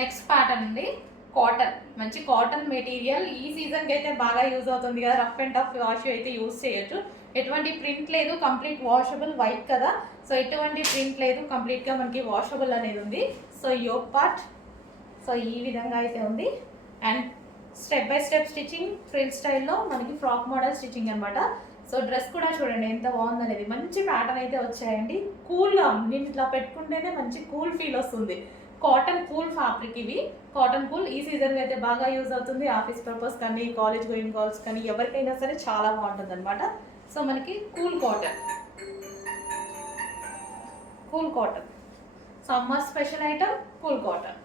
Next pattern అండి, cotton. మంచి cotton material ఈ సీజన్కి అయితే బాగా యూజ్ అవుతుంది కదా, రఫ్ అండ్ టఫ్ వాష్ అయితే యూజ్ చేయొచ్చు. ఎటువంటి ప్రింట్ లేదు, కంప్లీట్ వాషబుల్, వైట్ కదా, సో ఎటువంటి ప్రింట్ లేదు, కంప్లీట్గా మనకి వాషబుల్ అనేది ఉంది. సో యోక్ పార్ట్ సో ఈ విధంగా అయితే ఉంది. And step by step stitching frill స్టైల్లో మనకి ఫ్రాక్ మోడల్ స్టిచ్చింగ్ అనమాట. సో డ్రెస్ కూడా చూడండి ఎంత బాగుంది అనేది, మంచి ప్యాటర్న్ అయితే వచ్చాయండి. కూల్గా నేను ఇట్లా పెట్టుకుంటేనే మంచి కూల్ ఫీల్ వస్తుంది. కాటన్ కూల్ ఫ్యాబ్రిక్ ఇవి, కాటన్ కూల్ ఈ సీజన్కి అయితే బాగా యూజ్ అవుతుంది. ఆఫీస్ పర్పస్ కానీ, కాలేజ్ గోయింగ్ గర్ల్స్ కానీ ఎవరికైనా సరే చాలా బాగుంటుంది అనమాట. సో మనకి cool cotton, cool cotton summer special item cool cotton.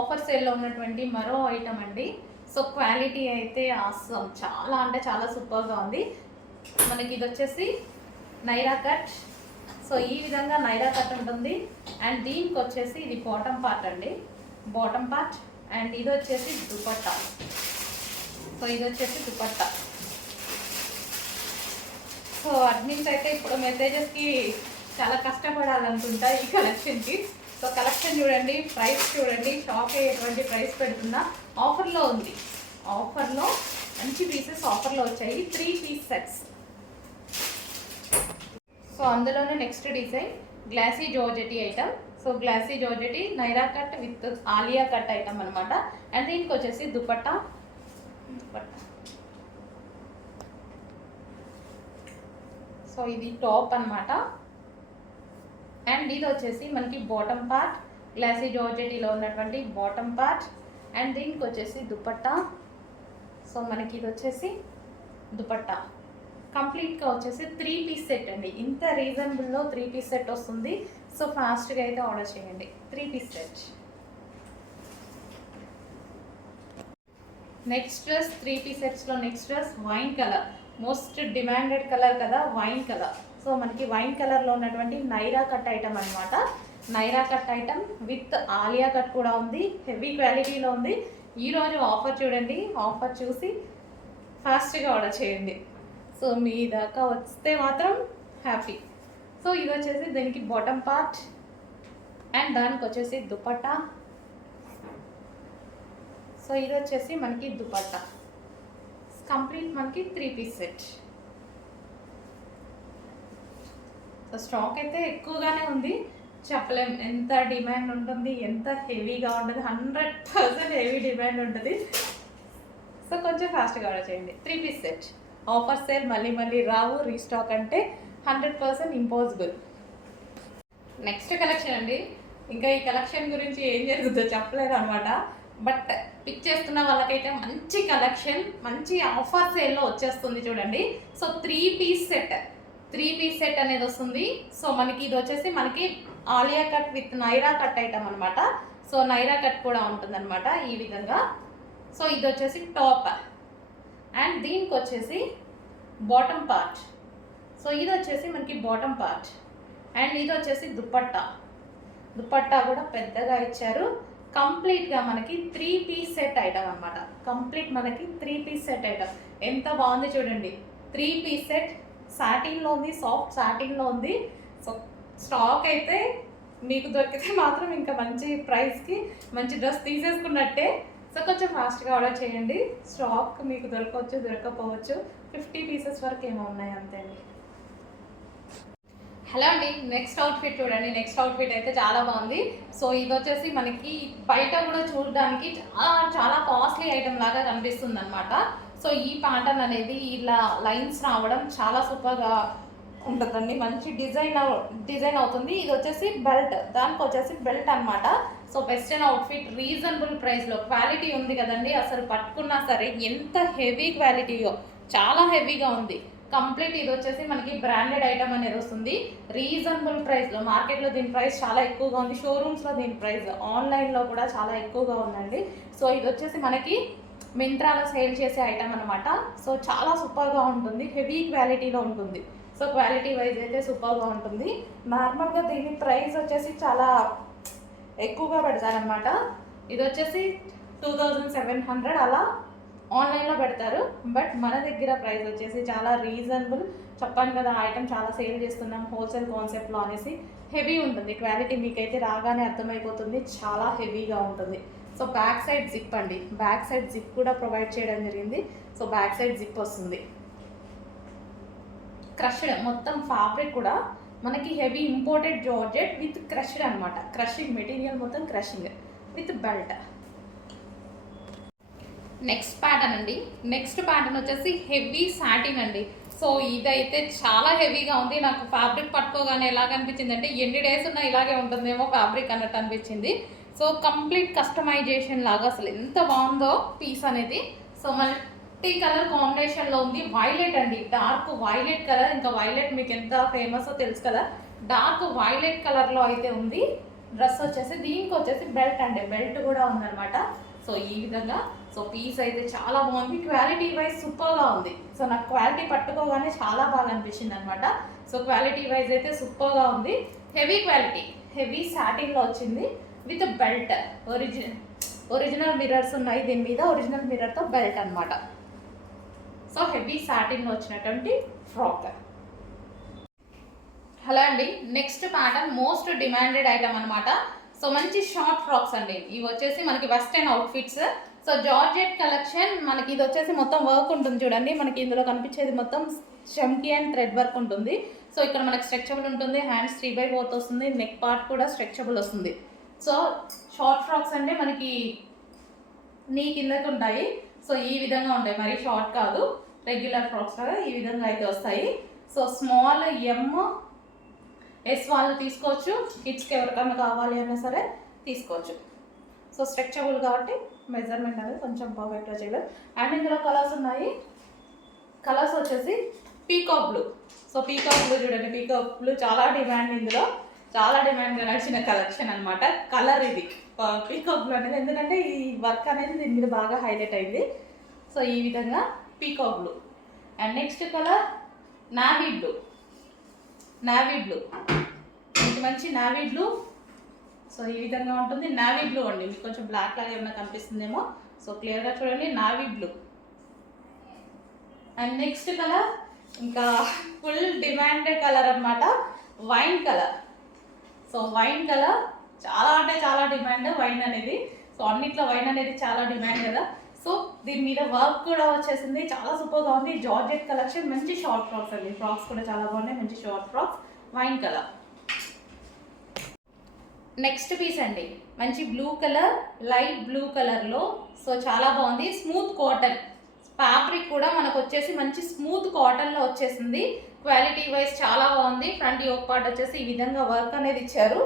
Offer సేల్లో ఉన్నటువంటి మరో ఐటమ్ అండి. సో క్వాలిటీ అయితే ఆసమ్, చాలా అంటే చాలా సూపర్గా ఉంది. మనకి ఇది వచ్చేసి నైరా కట్. సో ఈ విధంగా నైరా కట్ ఉంటుంది. అండ్ దీనికి వచ్చేసి ఇది బాటమ్ పార్ట్ అండి, బాటమ్ పార్ట్. అండ్ ఇది వచ్చేసి దుపట్టా. సో ఇది వచ్చేసి దుపట్టా. సో అడ్మిన్స్ అయితే ఇప్పుడు మెసేజెస్కి చాలా కష్టపడాలనుకుంటా ఈ కలెక్షన్కి. సో కలెక్షన్ చూడండి, ప్రైస్ చూడండి, షాప్ ఎటువంటి ప్రైస్ పెడుతున్నా. ఆఫర్లో ఉంది, ఆఫర్లో మంచి పీసెస్ ఆఫర్లో వచ్చాయి. 3 పీస్ సెట్స్. సో అందులోనే next design glossy georgette item. So glossy georgette Naira cut with Alia cut item అనమాట. అండ్ దీనికి వచ్చేసి దుపట్టా. సో ఇది టాప్ అనమాట. అండ్ ఇది వచ్చేసి మనకి బాటమ్ పార్ట్, గ్లాసీ జార్జెటీలో ఉన్నటువంటి బాటమ్ పార్ట్. అండ్ దీనికి వచ్చేసి దుపట్టా. సో మనకి ఇది వచ్చేసి దుపట్టా. కంప్లీట్గా వచ్చేసి 3 పీస్ సెట్ అండి. ఇంత రీజనబుల్లో 3 పీస్ సెట్ వస్తుంది. సో ఫాస్ట్గా అయితే ఆర్డర్ చేయండి. 3 పీస్ సెట్. నెక్స్ట్ డ్రెస్ 3 పీస్ సెట్స్లో next dress wine colour, most demanded colour కదా వైన్ కలర్. సో మనకి వైన్ కలర్లో ఉన్నటువంటి నైరా కట్ ఐటమ్ అనమాట. Naira cut item with Alia cut కూడా ఉంది, హెవీ క్వాలిటీలో ఉంది. ఈరోజు ఆఫర్ చూడండి, ఆఫర్ చూసి ఫాస్ట్గా ఆర్డర్ చేయండి. సో మీ దాకా వస్తే మాత్రం హ్యాపీ. సో ఇది వచ్చేసి దీనికి బాటమ్ పార్ట్. అండ్ దానికి వచ్చేసి దుపట్టా. సో ఇది వచ్చేసి మనకి దుపట్టా. కంప్లీట్ మనకి 3 పీస్ సెట్. సో స్టాక్ అయితే ఎక్కువగానే ఉంది, చెప్పలేం ఎంత డిమాండ్ ఉంటుంది, ఎంత హెవీగా ఉంటుంది. 100% హెవీ డిమాండ్ ఉంటుంది. సో కొంచెం ఫాస్ట్గా ఆర్డర్ చేయండి. 3 పీస్ సెట్. ఆఫర్ సేల్ మళ్ళీ మళ్ళీ రావు, రీస్టాక్ అంటే 100% ఇంపాసిబుల్. నెక్స్ట్ కలెక్షన్ అండి. ఇంకా ఈ కలెక్షన్ గురించి ఏం జరుగుతుందో చెప్పలేరు అనమాట. బట్ పిక్ చేస్తున్న వాళ్ళకైతే మంచి కలెక్షన్, మంచి ఆఫర్ సేల్లో వచ్చేస్తుంది చూడండి. So 3 piece set, 3 piece set అనేది వస్తుంది. సో మనకి ఇది వచ్చేసి మనకి Alia cut with Naira cut item అనమాట. సో నైరా కట్ కూడా ఉంటుందన్నమాట ఈ విధంగా. సో ఇది వచ్చేసి టాప్. అండ్ దీనికి వచ్చేసి బాటమ్ పార్ట్. సో ఇది వచ్చేసి మనకి బాటమ్ పార్ట్. అండ్ ఇది వచ్చేసి దుపట్టా. దుపట్టా కూడా పెద్దగా ఇచ్చారు. కంప్లీట్గా మనకి 3 పీస్ సెట్ ఐటమ్ అనమాట. కంప్లీట్ మనకి 3 పీస్ సెట్ ఐటమ్. ఎంత బాగుంది చూడండి. 3 పీస్ సెట్ సాటిన్లో ఉంది, సాఫ్ట్ సాటిన్లో ఉంది. సో స్టాక్ అయితే మీకు దొరికితే మాత్రం ఇంకా మంచి ప్రైస్కి మంచి డ్రెస్ తీసేసుకున్నట్టే. సో కొంచెం ఫాస్ట్గా ఆర్డర్ చేయండి. స్టాక్ మీకు దొరకవచ్చు, దొరకపోవచ్చు. 50 పీసెస్ వరకు ఏమో ఉన్నాయి అంతే అండి. హలో అండి, నెక్స్ట్ అవుట్ఫిట్ చూడండి. నెక్స్ట్ అవుట్ఫిట్ అయితే చాలా బాగుంది. సో ఇది వచ్చేసి మనకి బయట కూడా చూడడానికి చాలా చాలా కాస్ట్లీ ఐటమ్ లాగా కనిపిస్తుంది అనమాట. సో ఈ ప్యాటర్న్ అనేది ఇలా లైన్స్ రావడం చాలా సూపర్గా ఉంటుందండి. మంచి డిజైన్ అవుతుంది. ఇది వచ్చేసి బెల్ట్, దానికి వచ్చేసి బెల్ట్ అనమాట. సో వెస్టర్న్ అవుట్ఫిట్ రీజనబుల్ ప్రైస్లో, క్వాలిటీ ఉంది కదండి. అసలు పట్టుకున్నా సరే ఎంత హెవీ క్వాలిటీయో, చాలా హెవీగా ఉంది. కంప్లీట్ ఇది వచ్చేసి మనకి బ్రాండెడ్ ఐటమ్ అనేది వస్తుంది రీజనబుల్ ప్రైస్లో. మార్కెట్లో దీని ప్రైస్ చాలా ఎక్కువగా ఉంది, షోరూమ్స్లో దీని ప్రైస్, ఆన్లైన్లో కూడా చాలా ఎక్కువగా ఉందండి. సో ఇది వచ్చేసి మనకి మింత్రాలో సేల్ చేసే ఐటమ్ అనమాట. సో చాలా సూపర్గా ఉంటుంది, హెవీ క్వాలిటీలో ఉంటుంది. సో క్వాలిటీ వైజ్ అయితే సూపర్గా ఉంటుంది. నార్మల్గా దీని ప్రైస్ వచ్చేసి చాలా ఎక్కువగా పెడతారనమాట. ఇది వచ్చేసి 2700 అలా ఆన్లైన్లో పెడతారు. బట్ మన దగ్గర ప్రైస్ వచ్చేసి చాలా రీజనబుల్. చెప్పాను కదా ఐటమ్ చాలా సేల్ చేస్తున్నాం హోల్సేల్ కాన్సెప్ట్లో అనేసి. హెవీ ఉంటుంది క్వాలిటీ, మీకైతే రాగానే అర్థమైపోతుంది, చాలా హెవీగా ఉంటుంది. సో బ్యాక్ సైడ్ జిప్ అండి, బ్యాక్ సైడ్ జిప్ కూడా ప్రొవైడ్ చేయడం జరిగింది. సో బ్యాక్ సైడ్ జిప్ వస్తుంది. క్రష్డ్ మొత్తం ఫ్యాబ్రిక్ కూడా మనకి heavy imported georgette with crushed అనమాట. క్రషింగ్ మెటీరియల్ మొత్తం crushing with belt. Next pattern అండి, నెక్స్ట్ ప్యాటర్న్ వచ్చేసి హెవీ సాటిన్ అండి. సో ఇదైతే చాలా హెవీగా ఉంది. నాకు ఫ్యాబ్రిక్ పట్టుకోగానే ఎలాగ అనిపించింది అంటే ఎన్ని డేస్ ఉన్నా ఇలాగే ఉంటుందేమో ఫ్యాబ్రిక్ అన్నట్టు అనిపించింది. సో కంప్లీట్ కస్టమైజేషన్ లాగా అసలు ఎంత బాగుందో పీస్ అనేది. సో మల్టీ కలర్ కాంబినేషన్లో ఉంది. వైలెట్ అండి, డార్క్ వైలెట్ కలర్. ఇంకా వైలెట్ మీకు ఎంత ఫేమస్ తెలుసు కదా, డార్క్ వైలెట్ కలర్లో అయితే ఉంది. డ్రెస్ వచ్చేసి దీనికి వచ్చేసి బెల్ట్ అండి, బెల్ట్ కూడా ఉందన్నమాట. సో ఈ విధంగా సో పీస్ అయితే చాలా బాగుంది, క్వాలిటీ వైజ్ సూపర్గా ఉంది. సో నాకు క్వాలిటీ పట్టుకోగానే చాలా బాగా అనిపించింది అనమాట. సో క్వాలిటీ వైజ్ అయితే సూపర్గా ఉంది. హెవీ క్వాలిటీ, హెవీ సాటిన్లో వచ్చింది విత్ బెల్ట్. ఒరిజినల్ మిర్రర్స్ ఉన్నాయి దీని మీద, ఒరిజినల్ మిర్రర్తో బెల్ట్ అనమాట. సో హెవీ సాటిన్లో వచ్చినటువంటి ఫ్రాక్. హలో అండి, next pattern most demanded item అనమాట. సో మంచి షార్ట్ ఫ్రాక్స్ అండి. ఇవి వచ్చేసి మనకి western outfits. So georgette collection మనకి ఇది వచ్చేసి మొత్తం వర్క్ ఉంటుంది చూడండి. మనకి ఇందులో కనిపించేది మొత్తం చమ్కీ అండ్ థ్రెడ్ వర్క్ ఉంటుంది. సో ఇక్కడ మనకి స్ట్రెచబుల్ ఉంటుంది, హ్యాండ్స్ 3/4 వస్తుంది, నెక్ పార్ట్ కూడా స్ట్రెచబుల్ వస్తుంది. సో షార్ట్ ఫ్రాక్స్ అంటే మనకి నీ కిందకి ఉంటాయి. సో ఈ విధంగా ఉంటాయి, మరీ షార్ట్ కాదు, రెగ్యులర్ ఫ్రాక్స్ లాగా ఈ విధంగా అయితే వస్తాయి. సో స్మాల్ ఎస్ వాళ్ళు తీసుకోవచ్చు, కిడ్స్కి ఎవరికైనా కావాలి అన్నా సరే తీసుకోవచ్చు. సో స్ట్రెచబుల్ కాబట్టి మెజర్మెంట్ అనేది కొంచెం పర్ఫెక్ట్గా చేయలేదు. అండ్ ఇందులో కలర్స్ ఉన్నాయి. కలర్స్ వచ్చేసి peacock blue. So peacock blue చూడండి, పీకాక్ బ్లూ చాలా డిమాండ్, ఇందులో చాలా డిమాండ్గా నడిచిన కలెక్షన్ అనమాట. కలర్ ఇది పీకాక్ బ్లూ అనేది, ఎందుకంటే ఈ వర్క్ అనేది దీని మీద బాగా హైలైట్ అయింది. సో ఈ విధంగా peacock blue. And next colour navy blue. Navy blue మంచి నావీ బ్లూ. సో ఈ విధంగా ఉంటుంది, నావీ బ్లూ అండి. మీకు కొంచెం బ్లాక్ లాగా ఏమైనా కనిపిస్తుందేమో. సో క్లియర్గా చూడండి, navy blue. And next colour ఇంకా ఫుల్ డిమాండెడ్ కలర్ అనమాట, wine colour. So wine colour చాలా అంటే చాలా డిమాండ్ వైన్ అనేది. సో అన్నిట్లో వైన్ అనేది చాలా డిమాండ్ కదా. సో దీని మీద వర్క్ కూడా వచ్చేసింది, చాలా సూపర్గా ఉంది. జార్జెట్ కలెక్షన్, మంచి షార్ట్ ఫ్రాక్స్ అండి. ఫ్రాక్స్ కూడా చాలా బాగున్నాయి, మంచి short frocks, wine colour. Next piece అండి, మంచి బ్లూ కలర్, లైట్ బ్లూ కలర్లో. సో చాలా బాగుంది, స్మూత్ కాటన్ ఫ్యాబ్రిక్ కూడా మనకు వచ్చేసి మంచి స్మూత్ కాటన్లో వచ్చేసింది. క్వాలిటీ వైజ్ చాలా బాగుంది. ఫ్రంట్ యోక్ పార్ట్ వచ్చేసి ఈ విధంగా వర్క్ అనేది ఇచ్చారు.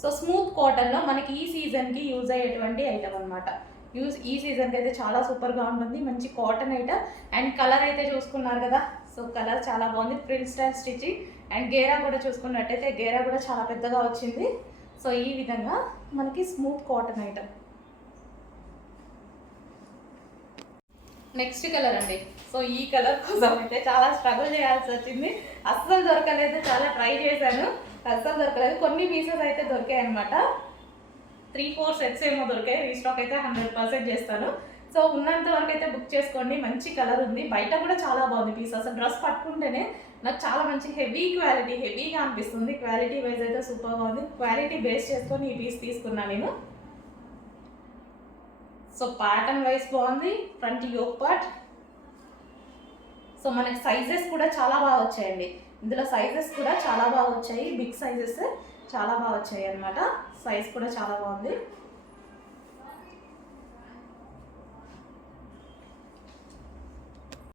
సో స్మూత్ కాటన్లో మనకి ఈ సీజన్కి యూజ్ అయ్యేటువంటి ఐటమ్ అనమాట. ఈ సీజన్కి అయితే చాలా సూపర్గా ఉంటుంది, మంచి కాటన్ ఐటమ్. అండ్ కలర్ అయితే చూసుకున్నారు కదా, సో కలర్ చాలా బాగుంది, ప్రింట్ స్టైల్ స్టిచ్చింగ్. అండ్ గేరా కూడా చూసుకున్నట్టయితే గేరా కూడా చాలా పెద్దగా వచ్చింది. సో ఈ విధంగా మనకి smooth cotton item. Next colour అండి. సో ఈ కలర్ కోసం అయితే చాలా స్ట్రగుల్ చేయాల్సి వచ్చింది, అస్సలు దొరకలేదు. చాలా ట్రై చేశాను, అస్సలు దొరకలేదు. కొన్ని పీసెస్ అయితే దొరికాయి అనమాట, 3-4 సెట్స్ ఏమో దొరికాయి. రీస్టాక్ అయితే 100% చేస్తాను. సో ఉన్నంత వరకు అయితే బుక్ చేసుకోండి. మంచి కలర్ ఉంది, బయట కూడా చాలా బాగుంది పీస్. అసలు డ్రెస్ పట్టుకుంటేనే నాకు చాలా మంచి హెవీ క్వాలిటీ, హెవీగా అనిపిస్తుంది. క్వాలిటీ వైజ్ అయితే సూపర్గా ఉంది. క్వాలిటీ బేస్ చేసుకొని ఈ పీస్ తీసుకున్నాను నేను. సో ప్యాటర్న్ వైజ్ బాగుంది, ఫ్రంట్ యోక్ పార్ట్. సో మనకి సైజెస్ కూడా చాలా బాగా వచ్చాయండి. ఇందులో సైజెస్ కూడా చాలా బాగా వచ్చాయి, బిగ్ సైజెస్ చాలా బాగా వచ్చాయి అనమాట. సైజ్ కూడా చాలా బాగుంది.